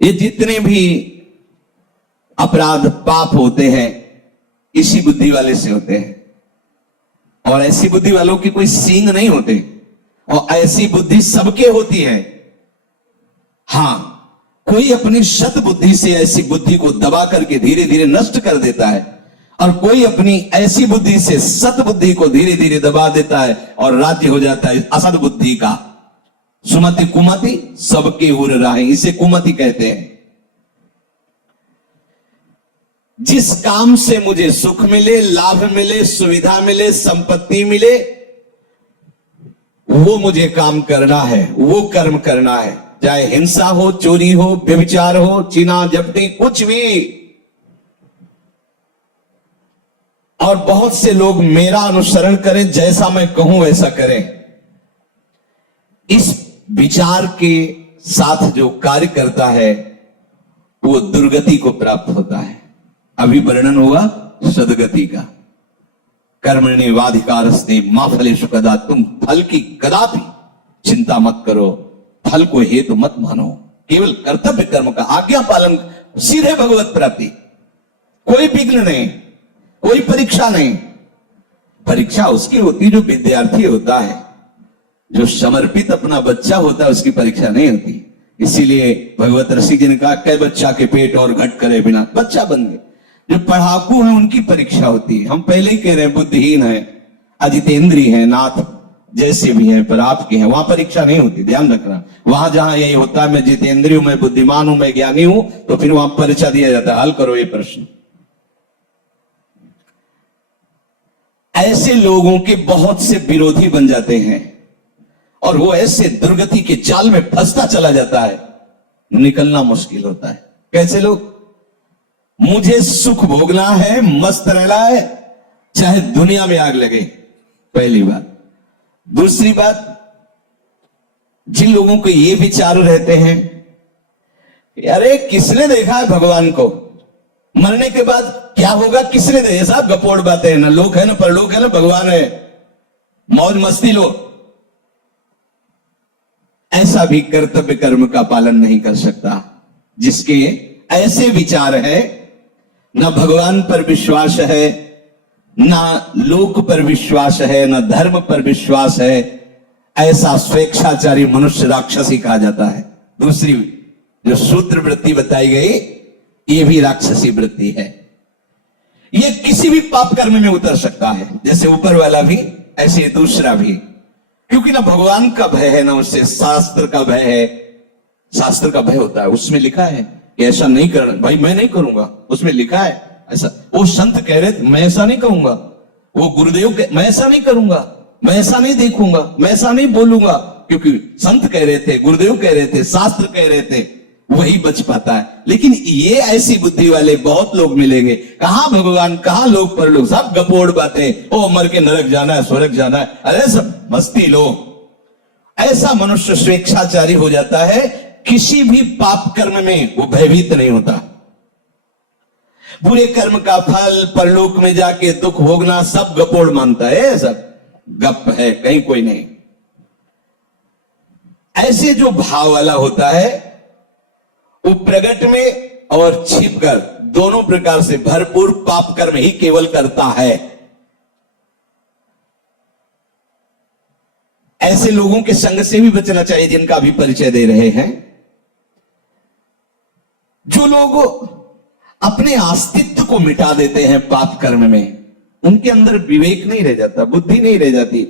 ये जितने भी अपराध पाप होते हैं इसी बुद्धि वाले से होते हैं, और ऐसी बुद्धि वालों की कोई सींग नहीं होते, और ऐसी बुद्धि सबके होती है। हां, कोई अपनी शत बुद्धि से ऐसी बुद्धि को दबा करके धीरे धीरे नष्ट कर देता है, और कोई अपनी ऐसी बुद्धि से सत बुद्धि को धीरे धीरे दबा देता है और राज्य हो जाता है असत बुद्धि का। सुमति कुमति सबके उर राहे, इसे कुमति कहते हैं। जिस काम से मुझे सुख मिले, लाभ मिले, सुविधा मिले, संपत्ति मिले, वो मुझे काम करना है, वो कर्म करना है, चाहे हिंसा हो, चोरी हो, व्यभिचार हो, चीना झपटी, कुछ भी। और बहुत से लोग मेरा अनुसरण करें, जैसा मैं कहूं वैसा करें, इस विचार के साथ जो कार्य करता है वो दुर्गति को प्राप्त होता है। अभी वर्णन होगा सदगति का। कर्मण्येवाधिकारस्ते मा फलेषु कदाचित्, तुम फल की कदापि चिंता मत करो, फल को हेतु मत मानो, केवल कर्तव्य कर्म का आज्ञा पालन, सीधे भगवत प्राप्ति। कोई विघ्न नहीं, कोई परीक्षा नहीं। परीक्षा उसकी होती जो विद्यार्थी होता है, जो समर्पित अपना बच्चा होता है, उसकी परीक्षा नहीं होती। इसीलिए भगवत ऋषि जी ने कहा, कै बच्चा के पेट और घट करे बिना, बच्चा बन गए। जो पढ़ाकू हैं उनकी परीक्षा होती है। हम पहले ही कह रहे हैं बुद्धिहीन है, अजितेंद्रिय है, नाथ जैसे भी हैं, पर आपके हैं, वहां परीक्षा नहीं होती, ध्यान रखना। वहां जहां यही होता है मैं जितेंद्रिय हूं, मैं बुद्धिमान हूं, मैं ज्ञानी हूं, तो फिर वहां परीक्षा दिया जाता है, हल करो ये प्रश्न। ऐसे लोगों के बहुत से विरोधी बन जाते हैं और वो ऐसे दुर्गति के जाल में फंसता चला जाता है, निकलना मुश्किल होता है। कैसे लोग? मुझे सुख भोगना है, मस्त रहना है, चाहे दुनिया में आग लगे, पहली बात। दूसरी बात, जिन लोगों को ये विचार रहते हैं, अरे किसने देखा है भगवान को, मरने के बाद क्या होगा किसने देखा, साहब गपोड़ बातें हैं, ना लोक है ना परलोक है ना भगवान है, मौज मस्ती लो। ऐसा भी कर्तव्य कर्म का पालन नहीं कर सकता। जिसके ऐसे विचार है, ना भगवान पर विश्वास है, ना लोक पर विश्वास है, ना धर्म पर विश्वास है, ऐसा स्वेच्छाचारी मनुष्य राक्षसी कहा जाता है। दूसरी जो शूद्र वृत्ति बताई गई, ये भी राक्षसी वृत्ति है। ये किसी भी पाप कर्म में उतर सकता है, जैसे ऊपर वाला भी ऐसे दूसरा भी, क्योंकि ना भगवान का भय है, ना उससे शास्त्र का भय है। शास्त्र का भय होता है, उसमें लिखा है कि ऐसा नहीं करना, भाई मैं नहीं करूंगा, उसमें लिखा है ऐसा। वो संत कह रहे थे मैं ऐसा नहीं कहूंगा, वो गुरुदेव मैं ऐसा नहीं करूंगा, मैं ऐसा नहीं देखूंगा, मैं ऐसा नहीं बोलूंगा, क्योंकि संत कह रहे थे, गुरुदेव कह रहे थे, शास्त्र कह रहे थे, वही बच पाता है। लेकिन ये ऐसी बुद्धि वाले बहुत लोग मिलेंगे, कहां भगवान कहां लोग पर लोग, सब गपोड़ बातें, ओ मर के नरक जाना है, स्वर्ग जाना है, अरे सब मस्ती लो। ऐसा मनुष्य स्वेच्छाचारी हो जाता है, किसी भी पाप कर्म में वो भयभीत नहीं होता। बुरे कर्म का फल परलोक में जाके दुख भोगना सब गपोड़ मानता है, सब गप है, कहीं कोई नहीं। ऐसे जो भाव वाला होता है वो प्रगट में और छिपकर दोनों प्रकार से भरपूर पाप कर्म ही केवल करता है। ऐसे लोगों के संग से भी बचना चाहिए, जिनका भी परिचय दे रहे हैं। जो लोग अपने अस्तित्व को मिटा देते हैं पाप कर्म में, उनके अंदर विवेक नहीं रह जाता, बुद्धि नहीं रह जाती,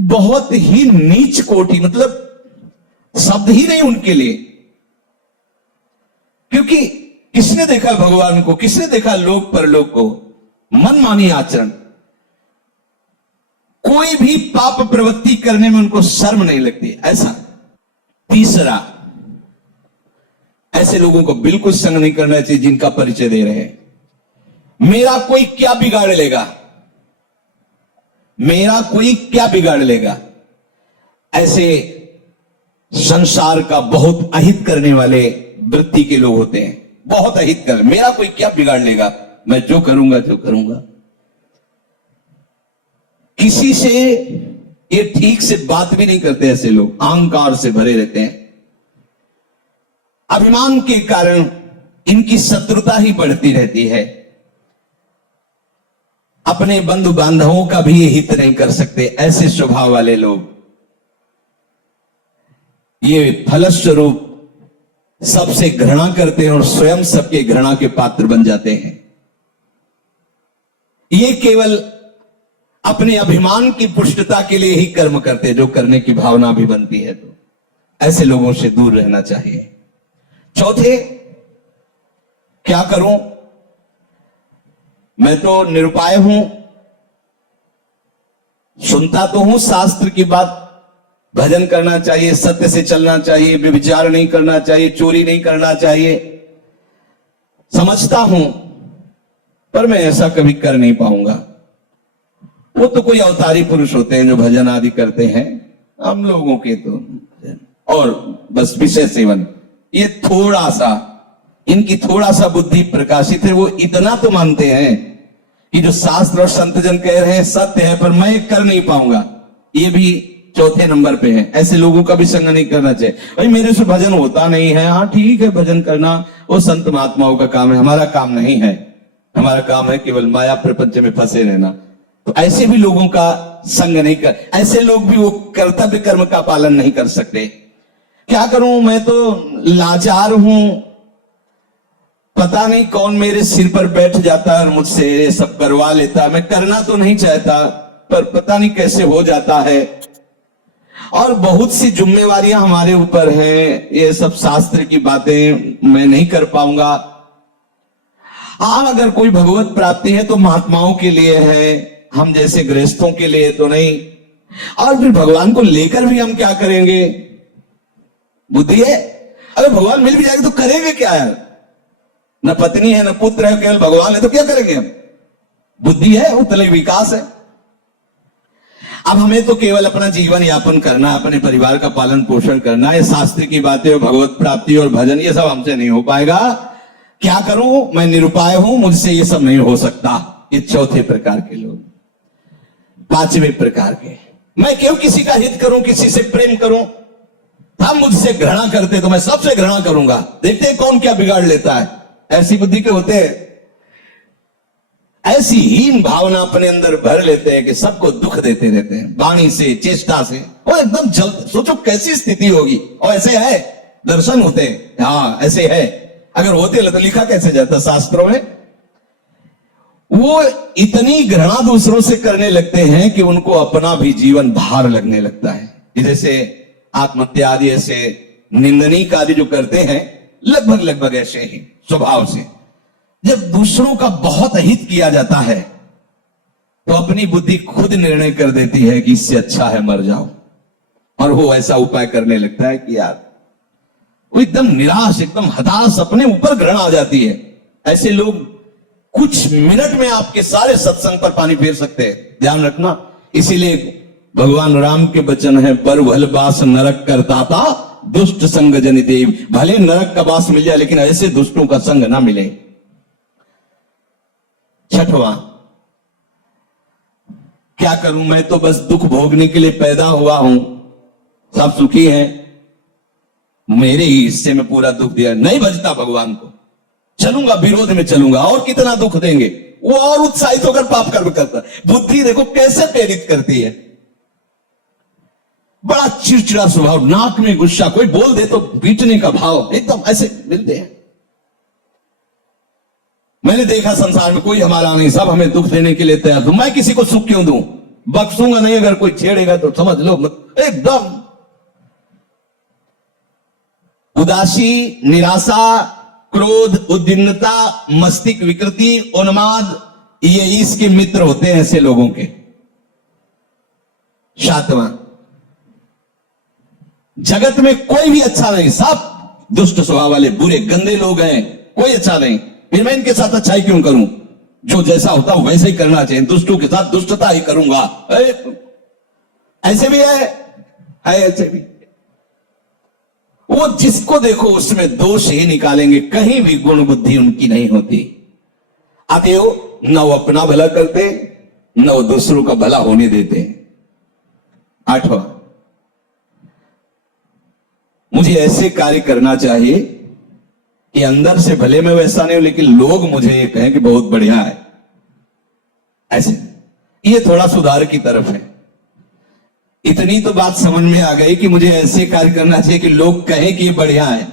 बहुत ही नीच कोटि, मतलब शब्द ही नहीं उनके लिए। क्योंकि किसने देखा भगवान को, किसने देखा लोक परलोक को, मनमानी आचरण, कोई भी पाप प्रवृत्ति करने में उनको शर्म नहीं लगती। ऐसा तीसरा, ऐसे लोगों को बिल्कुल संग नहीं करना चाहिए जिनका परिचय दे रहे हैं। मेरा कोई क्या बिगाड़ लेगा, मेरा कोई क्या बिगाड़ लेगा, ऐसे संसार का बहुत अहित करने वाले वृत्ति के लोग होते हैं, बहुत अहित कर, मेरा कोई क्या बिगाड़ लेगा, मैं जो करूंगा जो करूंगा। किसी से ये ठीक से बात भी नहीं करते, ऐसे लोग अहंकार से भरे रहते हैं। अभिमान के कारण इनकी शत्रुता ही बढ़ती रहती है। अपने बंधु बांधवों का भी हित नहीं कर सकते। ऐसे स्वभाव वाले लोग ये फलस्वरूप सबसे घृणा करते हैं और स्वयं सबके घृणा के पात्र बन जाते हैं। ये केवल अपने अभिमान की पुष्टता के लिए ही कर्म करते हैं, जो करने की भावना भी बनती है तो ऐसे लोगों से दूर रहना चाहिए। चौथे, क्या करूं? मैं तो निरुपाय हूं, सुनता तो हूं शास्त्र की बात, भजन करना चाहिए, सत्य से चलना चाहिए, व्यभिचार नहीं करना चाहिए, चोरी नहीं करना चाहिए, समझता हूं, पर मैं ऐसा कभी कर नहीं पाऊंगा। वो तो कोई अवतारी पुरुष होते हैं जो भजन आदि करते हैं, हम लोगों के तो और बस विषय सेवन, ये थोड़ा सा, इनकी थोड़ा सा बुद्धि प्रकाशित है। वो इतना तो मानते हैं कि जो शास्त्र और संत जन कह रहे हैं सत्य है, पर मैं कर नहीं पाऊंगा। ये भी चौथे नंबर पे है। ऐसे लोगों का भी संग नहीं करना चाहिए। भाई मेरे से भजन होता नहीं है, हाँ ठीक है, भजन करना वो संत महात्माओं का काम है, हमारा काम नहीं है। हमारा काम है केवल माया प्रपंच में फंसे रहना। तो ऐसे भी लोगों का संग नहीं कर, ऐसे लोग भी वो कर्तव्य कर्म का पालन नहीं कर सकते। क्या करूं, मैं तो लाचार हूं, पता नहीं कौन मेरे सिर पर बैठ जाता है और मुझसे ये सब करवा लेता। मैं करना तो नहीं चाहता, पर पता नहीं कैसे हो जाता है। और बहुत सी जिम्मेवारियां हमारे ऊपर हैं, ये सब शास्त्र की बातें मैं नहीं कर पाऊंगा। हाँ, अगर कोई भगवत प्राप्ति है तो महात्माओं के लिए है, हम जैसे गृहस्थों के लिए तो नहीं। और फिर भगवान को लेकर भी हम क्या करेंगे? बुद्धि है, अगर भगवान मिल भी जाएगा तो करेंगे क्या यार? न पत्नी है, न पुत्र है, केवल भगवान है, तो क्या करेंगे हम? बुद्धि है, उतले विकास है। अब हमें तो केवल अपना जीवन यापन करना है, अपने परिवार का पालन पोषण करना है। शास्त्र की बातें और भगवत प्राप्ति और भजन ये सब हमसे नहीं हो पाएगा। क्या करूं, मैं निरुपाय हूं, मुझसे ये सब नहीं हो सकता। ये चौथे प्रकार के लोग। पांचवें प्रकार के, मैं क्यों किसी का हित करूं, किसी से प्रेम करूं? हम मुझसे घृणा करते तो मैं सबसे घृणा करूंगा, देखते हैं कौन क्या बिगाड़ लेता है। ऐसी बुद्धि के होते हैं, ऐसी हीन भावना अपने अंदर भर लेते हैं कि सबको दुख देते रहते हैं, वाणी से, चेष्टा से। वो एकदम जल्द, सोचो कैसी स्थिति होगी। और ऐसे है, दर्शन होते हैं, हाँ ऐसे है। अगर होते तो लिखा कैसे जाता शास्त्रों में? वो इतनी घृणा दूसरों से करने लगते हैं कि उनको अपना भी जीवन भार लगने लगता है। जैसे आत्महत्या आदि, ऐसे निंदनीय आदि जो करते हैं, लगभग ऐसे ही स्वभाव से। जब दूसरों का बहुत हित किया जाता है तो अपनी बुद्धि खुद निर्णय कर देती है कि इससे अच्छा है मर जाओ, और वो ऐसा उपाय करने लगता है कि यार वो एकदम निराश, एकदम हताश, अपने ऊपर घृणा आ जाती है। ऐसे लोग कुछ मिनट में आपके सारे सत्संग पर पानी फेर सकते हैं, ध्यान रखना। इसीलिए भगवान राम के वचन है, पर भल बास नरक करता था, दुष्ट संग जनि देव। भले नरक का बास मिल जाए, लेकिन ऐसे दुष्टों का संग ना मिले। छठवां, क्या करूं, मैं तो बस दुख भोगने के लिए पैदा हुआ हूं, सब सुखी हैं, मेरे ही हिस्से में पूरा दुख दिया, नहीं बचता भगवान को, चलूंगा विरोध में चलूंगा, और कितना दुख देंगे। वो और उत्साहित होकर पाप कर्म करता है। बुद्धि देखो कैसे प्रेरित करती है। बड़ा चिड़चिड़ा स्वभाव, नाक में गुस्सा, कोई बोल दे तो पीटने का भाव, एकदम ऐसे मिलते हैं। मैंने देखा संसार में कोई हमारा नहीं, सब हमें दुख देने के लिए तैयार। मैं किसी को सुख क्यों दूं? बख्शूंगा नहीं, अगर कोई छेड़ेगा तो समझ लो एकदम उदासी, निराशा, क्रोध, उद्विग्नता, मस्तिष्क विकृति, उन्माद, ये इसके मित्र होते हैं ऐसे लोगों के। सातवां, जगत में कोई भी अच्छा नहीं, सब दुष्ट स्वभाव वाले, बुरे गंदे लोग हैं, कोई अच्छा नहीं। फिर मैं इनके साथ अच्छाई क्यों करूं? जो जैसा होता है वैसे ही करना चाहिए, दुष्टों के साथ दुष्टता ही करूंगा। ऐसे भी है ऐसे भी। वो जिसको देखो उसमें दोष ही निकालेंगे, कहीं भी गुण बुद्धि उनकी नहीं होती। अतएव न वो अपना भला करते, न वो दूसरों का भला होने देते। आठवां, मुझे ऐसे कार्य करना चाहिए कि अंदर से भले मैं वैसा नहीं हूं, लेकिन लोग मुझे ये कहें कि बहुत बढ़िया है, ऐसे ये थोड़ा सुधार की तरफ है। इतनी तो बात समझ में आ गई कि मुझे ऐसे कार्य करना चाहिए कि लोग कहें कि ये बढ़िया है।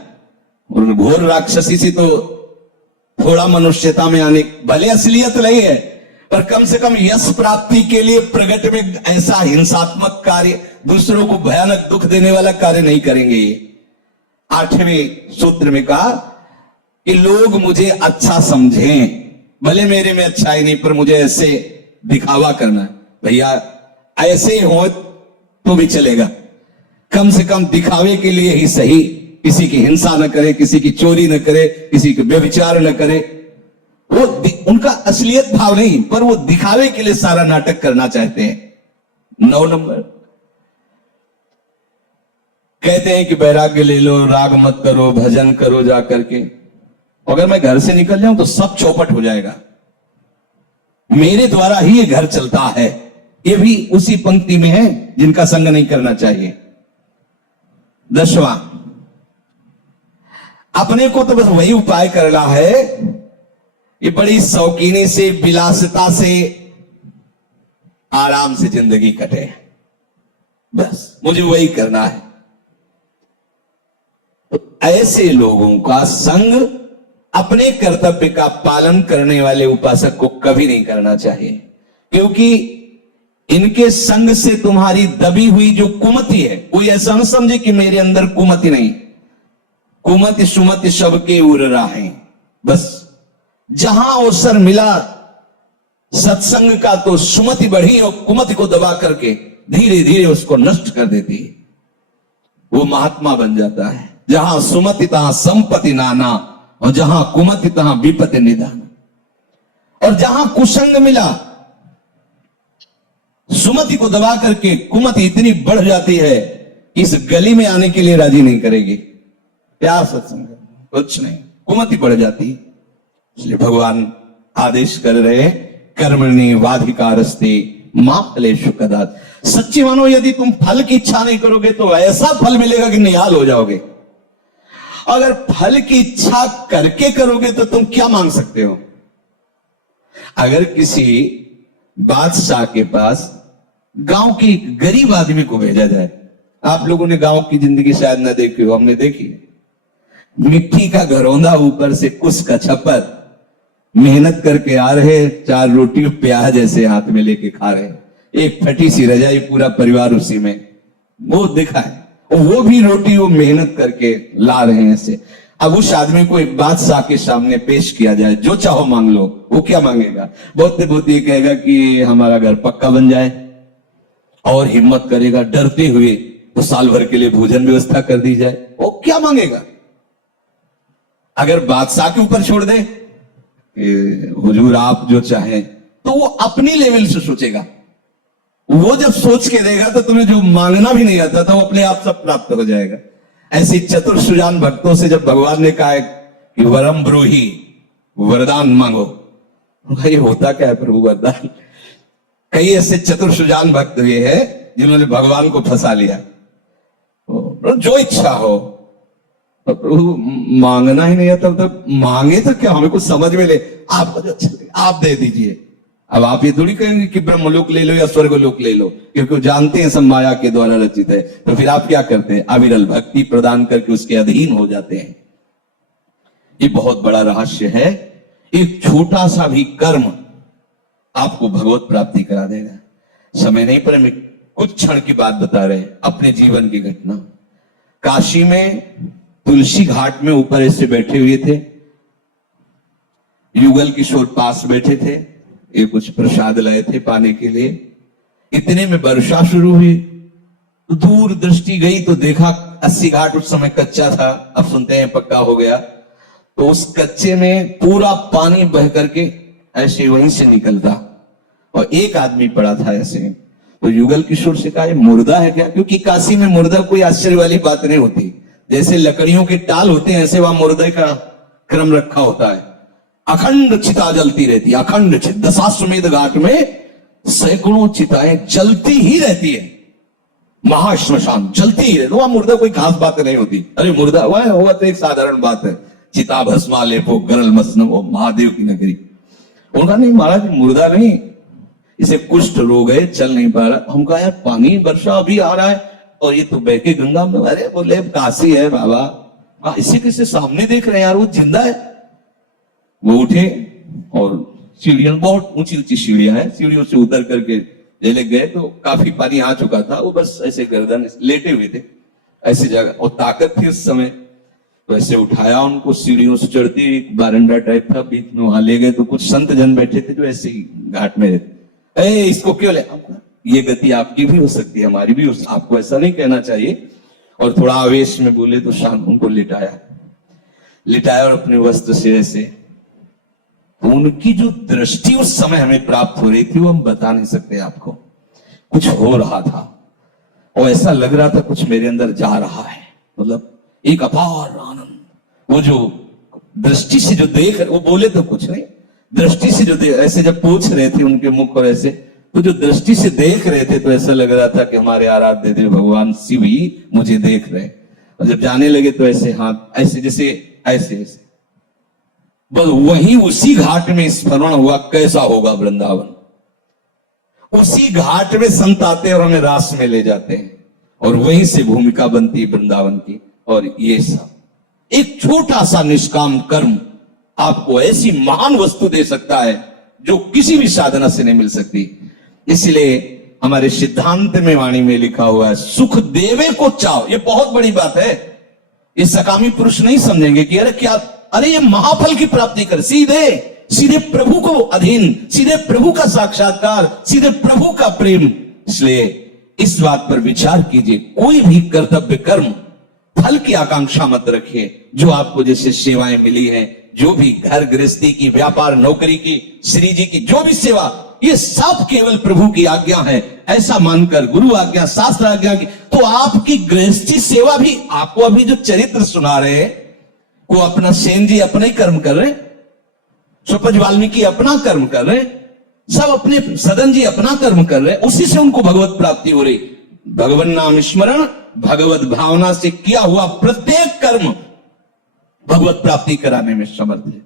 और घोर राक्षसी से तो थोड़ा मनुष्यता में आने, भले असलियत नहीं है पर कम से कम यश प्राप्ति के लिए प्रगट में ऐसा हिंसात्मक कार्य, दूसरों को भयानक दुख देने वाला कार्य नहीं करेंगे। ये 8वें सूत्र में कहा कि लोग मुझे अच्छा समझें, भले मेरे में अच्छाई नहीं पर मुझे ऐसे दिखावा करना है। भैया ऐसे हो तो भी चलेगा, कम से कम दिखावे के लिए ही सही। किसी की हिंसा न करे, किसी की चोरी न करे, किसी के व्यभिचार न करे। वो उनका असलियत भाव नहीं, पर वो दिखावे के लिए सारा नाटक करना चाहते हैं। 9 नंबर कहते हैं कि वैराग्य ले लो, राग मत करो, भजन करो जा करके। अगर मैं घर से निकल जाऊं तो सब चौपट हो जाएगा, मेरे द्वारा ही ये घर चलता है। ये भी उसी पंक्ति में है जिनका संग नहीं करना चाहिए। 10वां, अपने को तो बस वही उपाय करना है, ये बड़ी शौकीनी से, विलासिता से, आराम से जिंदगी कटे, बस मुझे वही करना है। तो ऐसे लोगों का संग अपने कर्तव्य का पालन करने वाले उपासक को कभी नहीं करना चाहिए, क्योंकि इनके संग से तुम्हारी दबी हुई जो कुमति है, कोई ऐसा न समझे कि मेरे अंदर कुमति नहीं, कुमति सुमति सबके उड़ रहा है। बस जहां अवसर मिला सत्संग का तो सुमति बढ़ी और कुमति को दबा करके धीरे धीरे उसको नष्ट कर देती है, वो महात्मा बन जाता है। जहां सुमति तहां संपत्ति नाना, और जहां कुमति तहां विपत्ति निदान। और जहां कुसंग मिला, सुमति को दबा करके कुमति इतनी बढ़ जाती है कि इस गली में आने के लिए राजी नहीं करेगी। प्यार सत्संग कुछ नहीं, कुमति बढ़ जाती। इसलिए भगवान आदेश कर रहे, कर्मणि वाधिकारस्ते मां फलेषु कदाचित्। सच्ची मानो यदि तुम फल की इच्छा नहीं करोगे तो ऐसा फल मिलेगा कि निहाल हो जाओगे। अगर फल की इच्छा करके करोगे तो तुम क्या मांग सकते हो? अगर किसी बादशाह के पास गांव के गरीब आदमी को भेजा जाए, आप लोगों ने गांव की जिंदगी शायद ना देखी हो, हमने देखी है। मिट्टी का घरौंदा, ऊपर से कुस का छप्पर, मेहनत करके आ रहे, 4 रोटी प्याज ऐसे हाथ में लेके खा रहे, एक फटी सी रजाई, पूरा परिवार उसी में, वो देखा है। और वो भी रोटी वो मेहनत करके ला रहे हैं ऐसे। अब उस आदमी को एक बादशाह के सामने पेश किया जाए, जो चाहो मांग लो, वो क्या मांगेगा? बहुत ये कहेगा कि हमारा घर पक्का बन जाए, और हिम्मत करेगा डरते हुए तो साल भर के लिए भोजन व्यवस्था कर दी जाए। वो क्या मांगेगा? अगर बादशाह के ऊपर छोड़ दे, हुजूर आप जो चाहें, तो वो अपनी लेवल से सोचेगा। वो जब सोच के देगा तो तुम्हें जो मांगना भी नहीं आता था वो अपने आप सब प्राप्त हो जाएगा। ऐसी चतुर सुजान भक्तों से जब भगवान ने कहा कि वरम ब्रूहि, वरदान मांगो, ये होता क्या है प्रभु वरदान? कई ऐसे चतुर सुजान भक्त हुए हैं जिन्होंने भगवान को फंसा लिया। जो इच्छा हो, तो प्रभु मांगना ही नहीं आता, तब मांगे तो क्या, हमें कुछ समझ में ले, आपको जो अच्छा लगे आप दे दीजिए। अब आप ये थोड़ी कहेंगे कि ब्रह्मलोक ले लो या स्वर्गलोक ले लो, क्योंकि जानते हैं सब माया के द्वारा रचित है। तो फिर आप क्या करते हैं? अविरल भक्ति प्रदान करके उसके अधीन हो जाते हैं। ये बहुत बड़ा रहस्य है। एक छोटा सा भी कर्म आपको भगवत प्राप्ति करा देगा। समय नहीं पर हमें कुछ क्षण की बात बता रहे हैं, अपने जीवन की घटना। काशी में तुलसी घाट में ऊपर ऐसे बैठे हुए थे, युगल किशोर पास बैठे थे, ये कुछ प्रसाद लाए थे पाने के लिए। इतने में वर्षा शुरू हुई, तो दूर दृष्टि गई तो देखा 80 घाट उस समय कच्चा था, अब सुनते हैं पक्का हो गया। तो उस कच्चे में पूरा पानी बह करके ऐसे वहीं से निकलता, और एक आदमी पड़ा था ऐसे। तो युगल किशोर से कहा, ये मुर्दा है क्या? क्योंकि काशी में मुर्दा कोई आश्चर्य वाली बात नहीं होती। जैसे लकड़ियों के टाल होते हैं, ऐसे वहां मुर्दे का क्रम रखा होता है। अखंड चिता जलती रहती है, अखंड चिता। दशाश्वमेध घाट में सैकड़ों चिताएं जलती ही रहती है, महाश्मशान जलती ही रहती है। वहां मुर्दा कोई खास बात नहीं होती। अरे मुर्दा हुआ तो एक साधारण बात है, चिता भस्मा लेपो गरल मसनो, वो महादेव की नगरी। उनका नहीं महाराज मुर्दा नहीं, इसे कुष्ठ रोग है, चल नहीं पा रहा। हम कहा यार पानी वर्षा अभी आ रहा है और ये तो बह के गंगा में, अरे बोले काशी है बाबा, इसे किसे सामने देख रहे हैं यार, वो जिंदा है। वो उठे और सीढ़ियां, बहुत ऊंची ऊंची सीढ़ियां हैं, सीढ़ियों से उतर करके जेले गए तो काफी पानी आ चुका था। वो बस ऐसे गर्दन लेटे हुए थे ऐसी जगह, और ताकत थी उस समय, तो ऐसे उठाया उनको, सीढ़ियों से चढ़ती, एक बारंडा टाइप था, बीच में वहां ले गए तो कुछ संत जन बैठे थे जो ऐसे ही घाट में रहते। इसको क्यों ले, ये गति आपकी भी हो सकती है, हमारी भी हो सकती है, आपको ऐसा नहीं कहना चाहिए। और थोड़ा आवेश में बोले तो शाम उनको लिटाया और अपने वस्त्र से ऐसे, उनकी जो दृष्टि उस समय हमें प्राप्त हो रही थी वो हम बता नहीं सकते आपको। कुछ हो रहा था और ऐसा लग रहा था कुछ मेरे अंदर जा रहा है, मतलब एक अपार आनंद। वो जो दृष्टि से जो देख, वो बोले तो कुछ नहीं, दृष्टि से जो ऐसे जब पूछ रहे थे उनके मुख और ऐसे, तो जो दृष्टि से देख रहे थे तो ऐसा लग रहा था कि हमारे आराध्य देव भगवान शिव ही मुझे देख रहे। और जब जाने लगे तो ऐसे हाथ ऐसे, जैसे ऐसे ऐसे, बस वही उसी घाट में स्मरण हुआ कैसा होगा वृंदावन। उसी घाट में संत आते और हमें रास में ले जाते हैं और वहीं से भूमिका बनती वृंदावन की। और ये सब एक छोटा सा निष्काम कर्म आपको ऐसी महान वस्तु दे सकता है जो किसी भी साधना से नहीं मिल सकती। इसलिए हमारे सिद्धांत में वाणी में लिखा हुआ है, सुख देवे को चाहो। ये बहुत बड़ी बात है, ये सकामी पुरुष नहीं समझेंगे कि अरे क्या, अरे ये महाफल की प्राप्ति कर, सीधे प्रभु को अधीन, सीधे प्रभु का साक्षात्कार, सीधे प्रभु का प्रेम। इसलिए इस बात पर विचार कीजिए, कोई भी कर्तव्य कर्म फल की आकांक्षा मत रखिए। जो आपको जैसे सेवाएं मिली हैं, जो भी घर गृहस्थी की, व्यापार नौकरी की, श्री जी की जो भी सेवा, ये सब केवल प्रभु की आज्ञा है ऐसा मानकर, गुरु आज्ञा, शास्त्र आज्ञा की। तो आपकी गृहस्थी सेवा भी, आपको अभी जो चरित्र सुना रहे हैं वो अपना, सेन जी अपना ही कर्म कर रहे, सुपज वाल्मीकि अपना कर्म कर रहे, सब अपने, सदन जी अपना कर्म कर रहे, उसी से उनको भगवत प्राप्ति हो रही। भगवान नाम स्मरण, भगवत भावना से किया हुआ प्रत्येक कर्म भगवत प्राप्ति कराने में समर्थ है।